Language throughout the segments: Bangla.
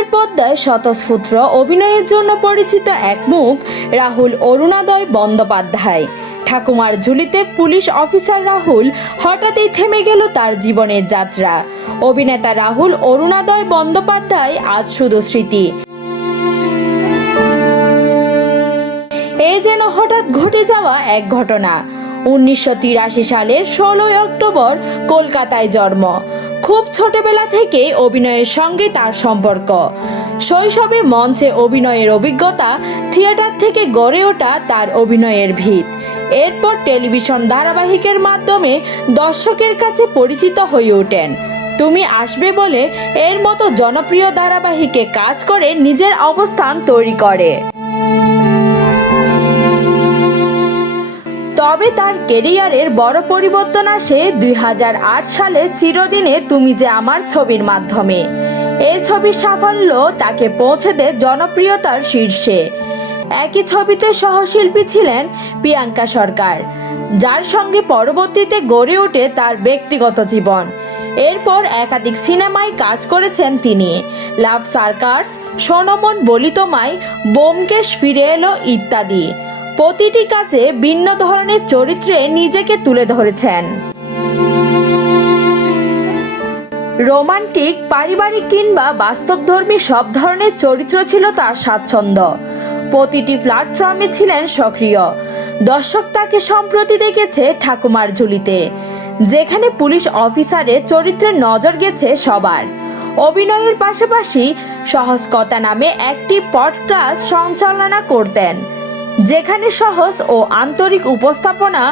অভিনয়ের পর্দায় স্বতঃস্ফূর্ত অভিনয়ের জন্য পরিচিত এক মুখ রাহুল অরুণোদয় বন্দ্যোপাধ্যায়। ঠাকুমার ঝুলিতে পুলিশ অফিসার রাহুল হঠাৎই থেমে গেল তার জীবনের যাত্রা। অভিনেতা রাহুল অরুণোদয় বন্দ্যোপাধ্যায় আজ শুধু স্মৃতি। এ যেন হঠাৎ ঘটে যাওয়া এক ঘটনা। 1983 সালের 16 অক্টোবর কলকাতায় জন্ম। খুব ছোটবেলা থেকেই অভিনয়ের সঙ্গে তার সম্পর্ক। শৈশবে মঞ্চে অভিনয়ের অভিজ্ঞতা, থিয়েটার থেকে গড়ে ওঠা তার অভিনয়ের ভিত। এরপর টেলিভিশন ধারাবাহিকের মাধ্যমে দর্শকের কাছে পরিচিত হয়ে ওঠেন। তুমি আসবে বলে এর মতো জনপ্রিয় ধারাবাহিকে কাজ করে নিজের অবস্থান তৈরি করে। তবে তার কেরিয়ারের বড় পরিবর্তন আসে 2008 সালে চিরদিনে তুমি যে আমার ছবির মাধ্যমে। এই ছবির সাফল্য তাকে পৌঁছে দেয় জনপ্রিয়তার শীর্ষে। একই ছবিতে সহশিল্পী ছিলেন প্রিয়াঙ্কা সরকার, যার সঙ্গে পরবর্তীতে গড়ে ওঠে তার ব্যক্তিগত জীবন। এরপর একাধিক সিনেমায় কাজ করেছেন তিনি। লাভ সার্কাস, শোনো মন বলি তোমায়, ব্যোমকেশ ফিরে এলো ইত্যাদি। প্রতিটি কাজে ভিন্ন ধরনের চরিত্রে নিজেকে তুলে ধরেছেন। রোমান্টিক, পারিবারিক কিংবা বাস্তবধর্মী সব ধরনের চরিত্র ছিল তার স্বাচ্ছন্দ্য। প্রতিটি প্ল্যাটফর্মে ছিলেন সক্রিয়। দর্শক তাকে সম্প্রতি দেখেছে ঠাকুমার ঝুলিতে, যেখানে পুলিশ অফিসারের চরিত্রে নজর গেছে সবার। অভিনয়ের পাশাপাশি সহজ কথা নামে একটি পডকাস্ট সঞ্চালনা করতেন, যেখানে সহজ ও আন্তরিক উপস্থাপনা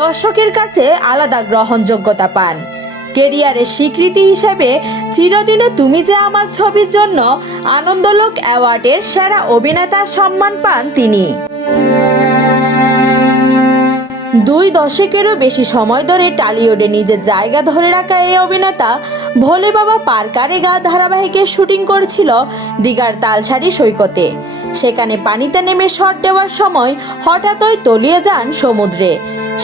দর্শকের কাছে আলাদা গ্রহণযোগ্যতা পান। কেরিয়ারের স্বীকৃতি হিসেবে চিরদিনে তুমি যে আমার ছবির জন্য আনন্দলোক অ্যাওয়ার্ডের সেরা অভিনেতার সম্মান পান তিনি। 2 দশকেরও বেশি সময় ধরে টলিউডে নিজের জায়গা ধরে রাখা এই অভিনেতা ভোলে বাবা পার কারেগা ধারাবাহিকের শুটিং করেছিল দীঘার তালসারি সৈকতে। সেখানে পানিতে নেমে শট দেওয়ার সময় হঠাৎই তলিয়ে যান সমুদ্রে।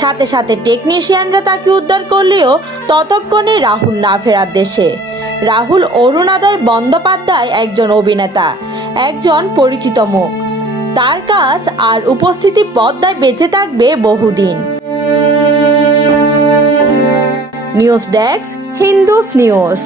সাথে সাথে টেকনিশিয়ানরা তাকে উদ্ধার করলেও ততক্ষণে রাহুল না ফেরার দেশে। রাহুল অরুণোদয় বন্দ্যোপাধ্যায় একজন অভিনেতা, একজন পরিচিত মুখ। তার কাজ আর উপস্থিতি পর্দায় বেঁচে থাকবে বহুদিন। News desk, Hindus news.